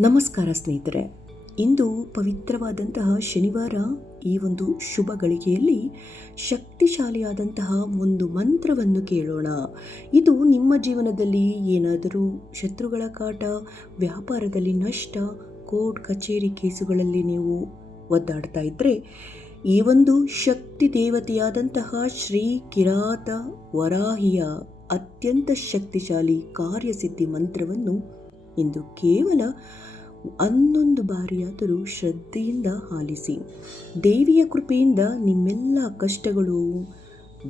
ನಮಸ್ಕಾರ ಸ್ನೇಹಿತರೆ, ಇಂದು ಪವಿತ್ರವಾದಂತಹ ಶನಿವಾರ. ಈ ಒಂದು ಶುಭ ಗಳಿಗೆಯಲ್ಲಿ ಶಕ್ತಿಶಾಲಿಯಾದಂತಹ ಒಂದು ಮಂತ್ರವನ್ನು ಕೇಳೋಣ. ಇದು ನಿಮ್ಮ ಜೀವನದಲ್ಲಿ ಏನಾದರೂ ಶತ್ರುಗಳ ಕಾಟ, ವ್ಯಾಪಾರದಲ್ಲಿ ನಷ್ಟ, ಕೋರ್ಟ್ ಕಚೇರಿ ಕೇಸುಗಳಲ್ಲಿ ನೀವು ಒದ್ದಾಡ್ತಾ ಇದ್ದರೆ ಈ ಒಂದು ಶಕ್ತಿ ದೇವತೆಯಾದಂತಹ ಶ್ರೀ ಕಿರಾತ ವರಾಹಿಯ ಅತ್ಯಂತ ಶಕ್ತಿಶಾಲಿ ಕಾರ್ಯಸಿದ್ಧಿ ಮಂತ್ರವನ್ನು ಇಂದು ಕೇವಲ 11 ಬಾರಿಯಾದರೂ ಶ್ರದ್ಧೆಯಿಂದ ಆಲಿಸಿ. ದೇವಿಯ ಕೃಪೆಯಿಂದ ನಿಮ್ಮೆಲ್ಲ ಕಷ್ಟಗಳು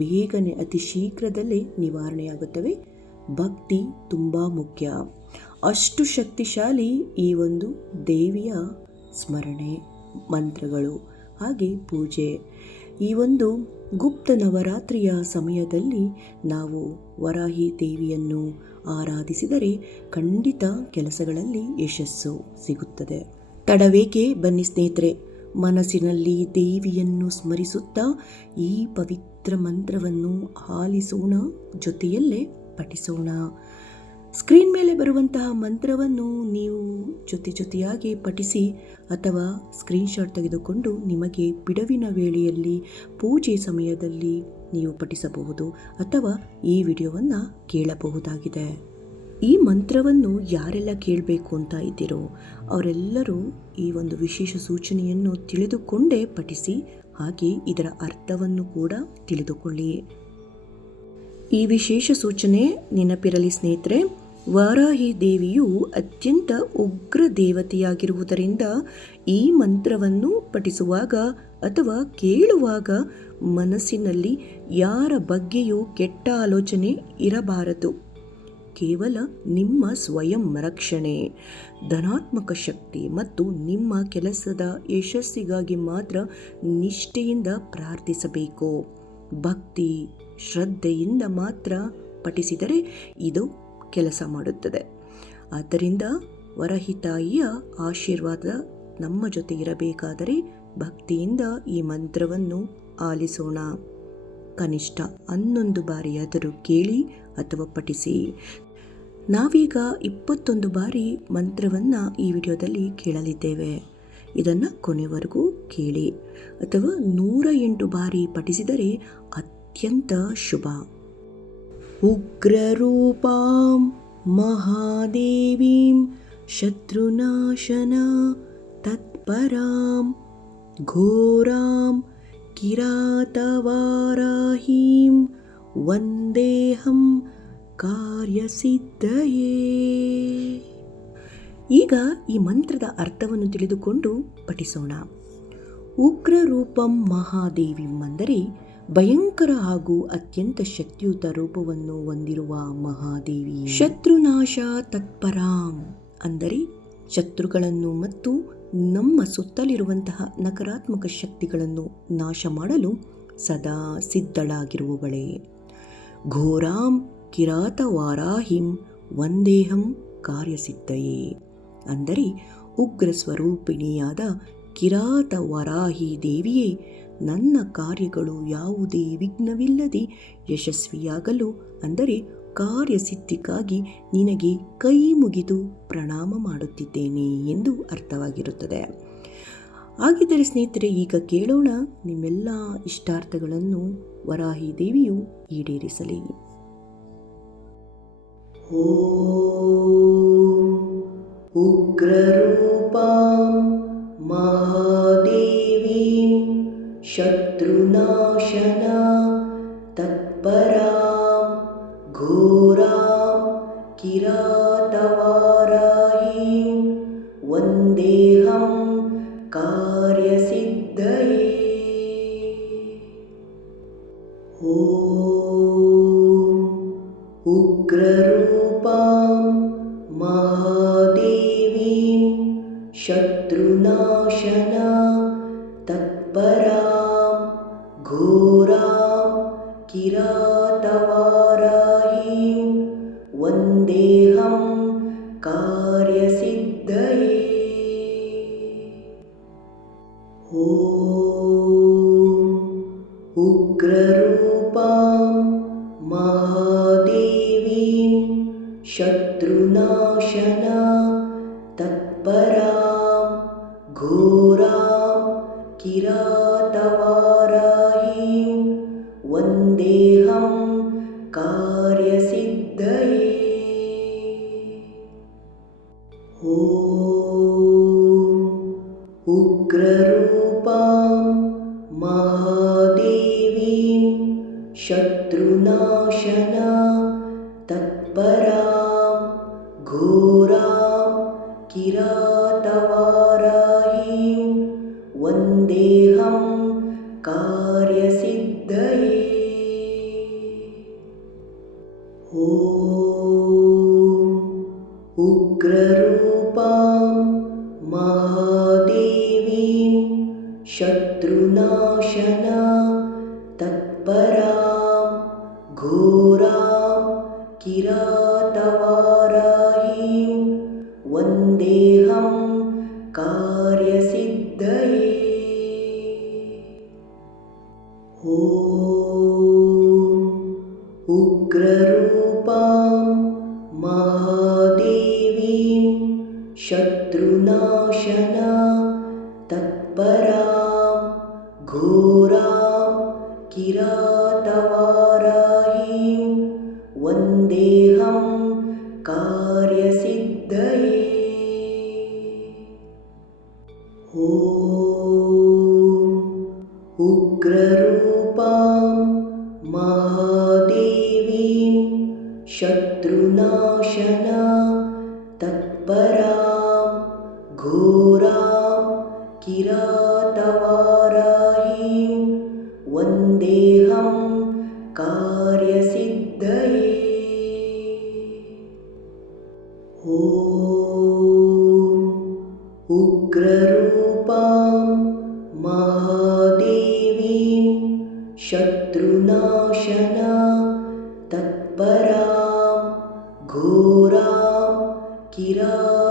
ಬೇಗನೆ ಅತಿ ಶೀಘ್ರದಲ್ಲೇ ನಿವಾರಣೆಯಾಗುತ್ತವೆ. ಭಕ್ತಿ ತುಂಬ ಮುಖ್ಯ. ಅಷ್ಟು ಶಕ್ತಿಶಾಲಿ ಈ ಒಂದು ದೇವಿಯ ಸ್ಮರಣೆ, ಮಂತ್ರಗಳು, ಹಾಗೆ ಪೂಜೆ. ಈ ಒಂದು ಗುಪ್ತ ನವರಾತ್ರಿಯ ಸಮಯದಲ್ಲಿ ನಾವು ವರಾಹಿ ದೇವಿಯನ್ನು ಆರಾಧಿಸಿದರೆ ಖಂಡಿತ ಕೆಲಸಗಳಲ್ಲಿ ಯಶಸ್ಸು ಸಿಗುತ್ತದೆ. ತಡವೇಕೆ, ಬನ್ನಿ ಸ್ನೇಹಿತರೆ, ಮನಸ್ಸಿನಲ್ಲಿ ದೇವಿಯನ್ನು ಸ್ಮರಿಸುತ್ತಾ ಈ ಪವಿತ್ರ ಮಂತ್ರವನ್ನು ಆಲಿಸೋಣ, ಜೊತೆಯಲ್ಲೇ ಪಠಿಸೋಣ. ಸ್ಕ್ರೀನ್ ಮೇಲೆ ಬರುವಂತಹ ಮಂತ್ರವನ್ನು ನೀವು ಜೊತೆಯಾಗಿ ಪಠಿಸಿ ಅಥವಾ ಸ್ಕ್ರೀನ್ಶಾಟ್ ತೆಗೆದುಕೊಂಡು ನಿಮಗೆ ಬಿಡುವಿನ ವೇಳೆಯಲ್ಲಿ ಪೂಜೆ ಸಮಯದಲ್ಲಿ ನೀವು ಪಠಿಸಬಹುದು ಅಥವಾ ಈ ವಿಡಿಯೋವನ್ನು ಕೇಳಬಹುದಾಗಿದೆ. ಈ ಮಂತ್ರವನ್ನು ಯಾರೆಲ್ಲ ಕೇಳಬೇಕು ಅಂತ ಇದ್ದೀರೋ ಅವರೆಲ್ಲರೂ ಈ ಒಂದು ವಿಶೇಷ ಸೂಚನೆಯನ್ನು ತಿಳಿದುಕೊಂಡೇ ಪಠಿಸಿ, ಹಾಗೆ ಇದರ ಅರ್ಥವನ್ನು ಕೂಡ ತಿಳಿದುಕೊಳ್ಳಿ. ಈ ವಿಶೇಷ ಸೂಚನೆ ನೆನಪಿರಲಿ ಸ್ನೇಹಿತರೆ. ವಾರಾಹಿ ದೇವಿಯು ಅತ್ಯಂತ ಉಗ್ರ ದೇವತೆಯಾಗಿರುವುದರಿಂದ ಈ ಮಂತ್ರವನ್ನು ಪಠಿಸುವಾಗ ಅಥವಾ ಕೇಳುವಾಗ ಮನಸ್ಸಿನಲ್ಲಿ ಯಾರ ಬಗ್ಗೆಯೂ ಕೆಟ್ಟ ಆಲೋಚನೆ ಇರಬಾರದು. ಕೇವಲ ನಿಮ್ಮ ಸ್ವಯಂ ರಕ್ಷಣೆ, ಧನಾತ್ಮಕ ಶಕ್ತಿ ಮತ್ತು ನಿಮ್ಮ ಕೆಲಸದ ಯಶಸ್ಸಿಗಾಗಿ ಮಾತ್ರ ನಿಷ್ಠೆಯಿಂದ ಪ್ರಾರ್ಥಿಸಬೇಕು. ಭಕ್ತಿ ಶ್ರದ್ಧೆಯಿಂದ ಮಾತ್ರ ಪಠಿಸಿದರೆ ಇದು ಕೆಲಸ ಮಾಡುತ್ತದೆ. ಆದ್ದರಿಂದ ವರಾಹಿ ತಾಯಿಯ ಆಶೀರ್ವಾದ ನಮ್ಮ ಜೊತೆ ಇರಬೇಕಾದರೆ ಭಕ್ತಿಯಿಂದ ಈ ಮಂತ್ರವನ್ನು ಆಲಿಸೋಣ. ಕನಿಷ್ಠ 11 ಬಾರಿಯಾದರೂ ಕೇಳಿ ಅಥವಾ ಪಠಿಸಿ. ನಾವೀಗ 21 ಬಾರಿ ಮಂತ್ರವನ್ನು ಈ ವಿಡಿಯೋದಲ್ಲಿ ಕೇಳಲಿದ್ದೇವೆ. ಇದನ್ನು ಕೊನೆವರೆಗೂ ಕೇಳಿ ಅಥವಾ 108 ಬಾರಿ ಪಠಿಸಿದರೆ ಅತ್ಯಂತ ಶುಭ. ಉಗ್ರರೂಪಾಂ ಮಹಾದೇವೀಂ ಶತ್ರುನಾಶನ ತತ್ಪರಾಂ ಘೋರಾಂ ಕಿರಾತವಾರಾಹೀಂ ವಂದೇಹಂ ಕಾರ್ಯಸಿದ್ಧಯೇ. ಈಗ ಈ ಮಂತ್ರದ ಅರ್ಥವನ್ನು ತಿಳಿದುಕೊಂಡು ಪಠಿಸೋಣ. ಉಗ್ರರೂಪಂ ಮಹಾದೇವಿಂ ಅಂದರೆ ಭಯಂಕರ ಹಾಗೂ ಅತ್ಯಂತ ಶಕ್ತಿಯುತ ರೂಪವನ್ನು ಹೊಂದಿರುವ ಮಹಾದೇವಿ. ಶತ್ರುನಾಶ ತತ್ಪರಾಂ ಅಂದರೆ ಶತ್ರುಗಳನ್ನು ಮತ್ತು ನಮ್ಮ ಸುತ್ತಲಿರುವಂತಹ ನಕಾರಾತ್ಮಕ ಶಕ್ತಿಗಳನ್ನು ನಾಶ ಮಾಡಲು ಸದಾ ಸಿದ್ಧಳಾಗಿರುವವಳೇ. ಘೋರಾಂ ಕಿರಾತವಾರಾಹಿಂ ವಂದೇಹಂ ಕಾರ್ಯಸಿದ್ಧಯೇ ಅಂದರೆ ಉಗ್ರ ಸ್ವರೂಪಿಣಿಯಾದ ಕಿರಾತ ವರಾಹಿ ದೇವಿಯೇ, ನನ್ನ ಕಾರ್ಯಗಳು ಯಾವುದೇ ವಿಘ್ನವಿಲ್ಲದೆ ಯಶಸ್ವಿಯಾಗಲು ಅಂದರೆ ಕಾರ್ಯಸಿದ್ಧಿಗಾಗಿ ನಿನಗೆ ಕೈ ಮುಗಿದು ಪ್ರಣಾಮ ಮಾಡುತ್ತಿದ್ದೇನೆ ಎಂದು ಅರ್ಥವಾಗಿರುತ್ತದೆ. ಹಾಗಿದ್ದರೆ ಸ್ನೇಹಿತರೆ, ಈಗ ಕೇಳೋಣ. ನಿಮ್ಮೆಲ್ಲ ಇಷ್ಟಾರ್ಥಗಳನ್ನು ವರಾಹಿ ದೇವಿಯು ಈಡೇರಿಸಲಿ. ಓಂ ಉಗ್ರರೂಪಾಂ ಮಹಾದೇವೀಂ ಶತ್ರುನಾಶನ ತತ್ಪರಾಂ ಘೋರಾಂ ಕಿರಾತವಾರಾಹೀಂ ವಂದೇಹಂ ಕಾರ್ಯಸಿದ್ಧಯೇ. ಓಂ ಉಗ್ರರೂಪಾಂ ಮಹಾದೇವೀಂ ಶತ್ರುನಾಶನ ತತ್ಪರಾಂ ಘೋರಾಂ ಕಿರಾತವಾರಾಹೀಂ ವಂದೇಹಂ ಕಾರ್ಯಸಿದ್ಧಯೇ. ಓಂ ಉಗ್ರರೂಪಾಂ ಮಹಾದೇವೀಂ ಶತ್ರುನಾಶನ ತತ್ಪರಾಂ उग्ररूपां महादेवीं शत्रुनाशना तत्परां घोरां किरातवाराहीं वन्देऽहं कार्यसिद्धये। उग्ररूपां महादेवीं शत्रुनाशना तत्परां घोरां किरातवाराहीं वन्देऽहं कार्यसिद्धये। उग्ररूपां महादेवीं शत्रुनाशना तत्परां घोरां किरातवाराहीं वन्देऽहं कार्यसिद्धये। उग्ररूपां महादेवीं शत्रुनाशना तत्परां घोरां किरातवाराहीं वन्देऽहं कार्यसिद्धये। उग्ररूपां महादेवीं शत्रुनाशना तत्परां घोरां किरातवाराहीं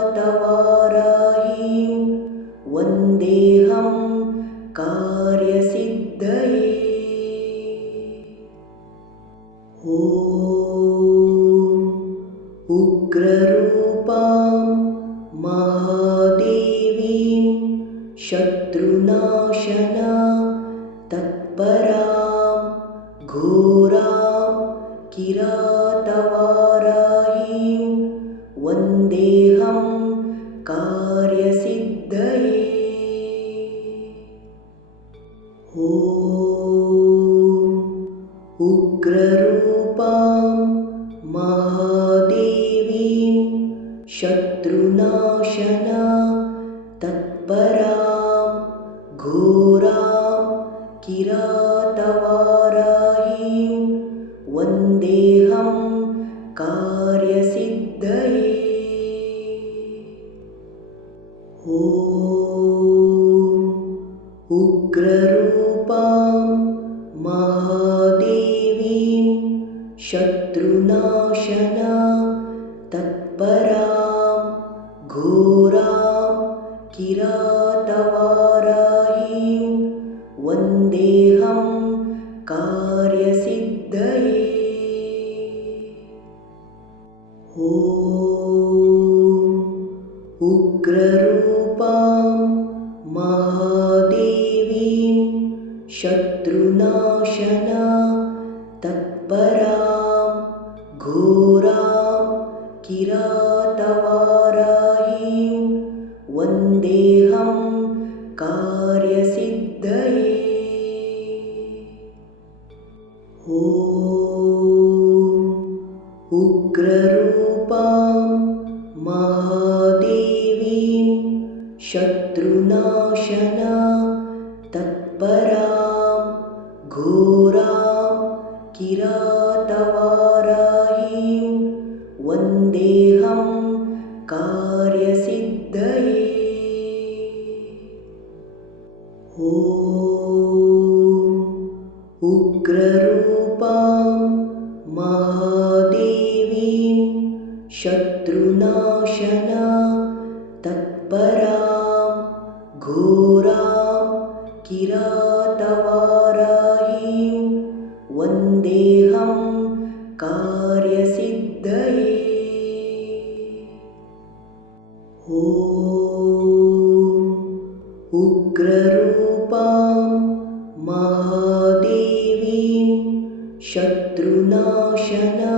वन्देऽहं कार्यसिद्धये। उग्ररूपां महादेवीं शत्रुनाशना तत्परां घोरां किरातवाराहीं वन्देऽहं कार्यसिद्धये। उग्ररूपां महादेवीं शत्रुनाशना तत्परां घोरां किरातवाराहीं वन्देऽहं कार्यसिद्धये। उग्ररूपां महादेवीं शत्रुनाशना तत्परां घोरां किरातवाराहीं वन्देऽहं कार्यसिद्धये। उग्ररूपां महादेवीं शत्रुनाशना तत्परां घोरां किरातवाराहीं वन्देऽहं कार्यसिद्धये। उग्ररूपां महादेवीं शत्रुनाशना तत्परां घोरां किरातवाराहीं वन्देऽहं कार्यसिद्धये। उग्ररूपां महादेवीं शत्रुनाशना तत्परां घोरां किरातवाराहीं वन्देऽहं कार्यसिद्धये। उग्ररूपां महादेवीं शत्रुनाशना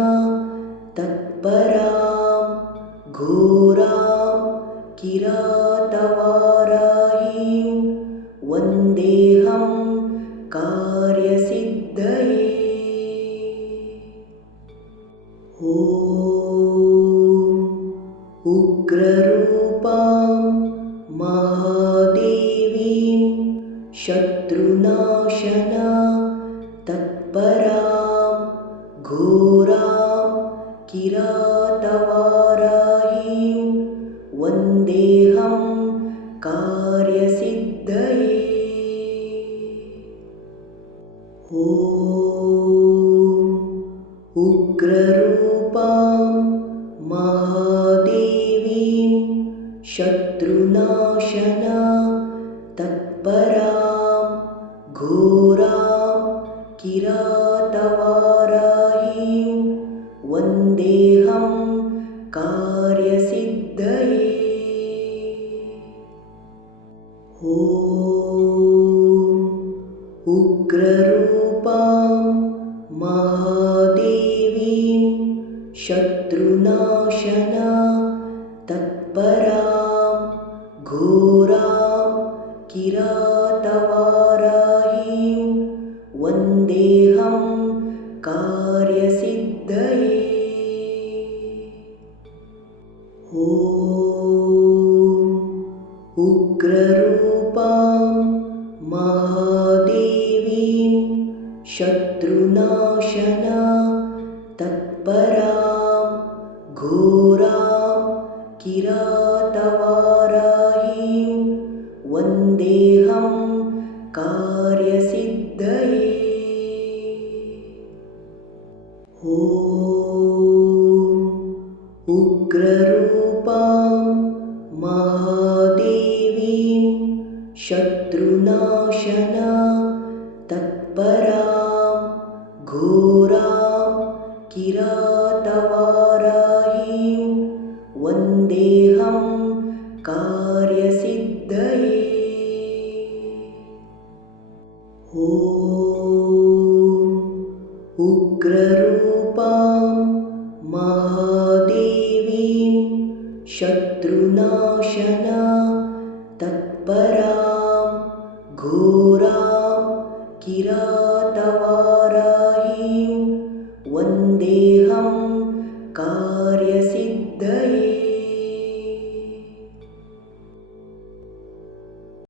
तत्परां घोरां किरातवाराहीं वन्देऽहं कार्यसिद्धये। ॐ उग्ररूपां महादेवीं शत्रुनाशना तत्परां घोरां किरातवाराहीं वन्देऽहं कार्यसिद्धये। ॐ उग्ररूपां महादेवीं शत्रुनाशना तत्परां घोरां किरातवाराहीं वन्देऽहं कार्यसिद्धये। ॐ उग्ररूपां महादेवीं शत्रुनाशना तत्परां घोरां किरातवाराहीं वन्देऽहं कार्यसिद्धये। ॐ उग्ररूपां महादेवीं शत्रुनाशना तत्परां घोरां किरातवाराहीं वन्देऽहं कार्यसिद्धये। ॐ उग्ररूपां महादेवीं शत्रुनाशना तत्परां घोरां किरातवाराहीं वन्देऽहं कार्यसिद्धये। ॐ उग्ररूपां महादेवीं शत्रुनाशना तत्परां घोरां किरातवाराहीं